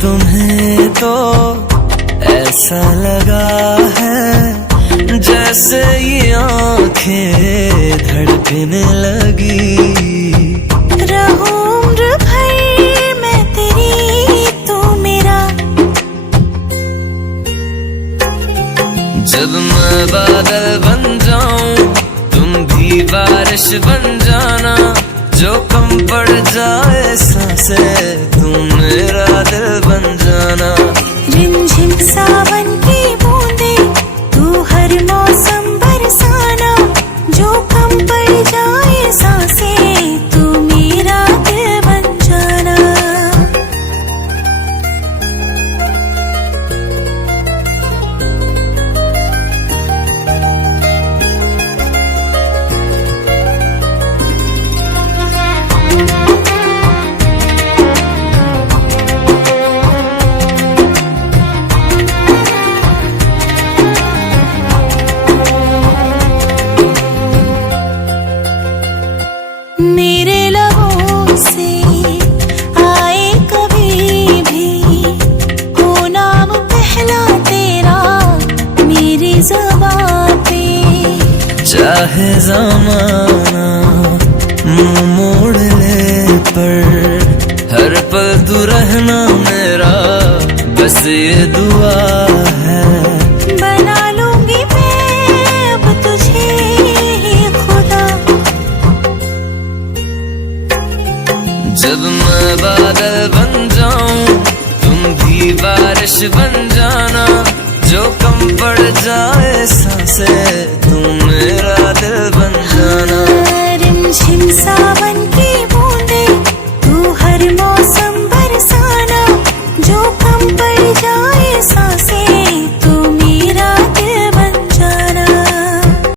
तुम्हें तो ऐसा लगा है जैसे ये आंखें धड़कने लगी। रहूं उम्र भर मैं तेरी, तू मेरा। जब मैं बादल बन जाऊं तुम भी बारिश बन जाना, जो कम पड़ जाए सांसें तुम मेरा दिल बन जाना। रिमझिम सावन की बूंदे तू हर मौसम बरसाना, जो कम पड़ जाए सांसें तू मेरा दिल बन जाना। मेरे लबों से आए कभी भी हो नाम पहला तेरा मेरी ज़ुबान पे। चाहे ज़माना मुंह मोड़ ले पर हर पल तू रहना मेरा, बस ये दुआ है। बना लूंगी मैं अब तुझे ही खुदा। जब मैं बादल बन जाऊं तुम भी बारिश बन जाना, जो कम पड़ जाए सांसें तुम मेरा दिल बन जाना। रिमझिम सावन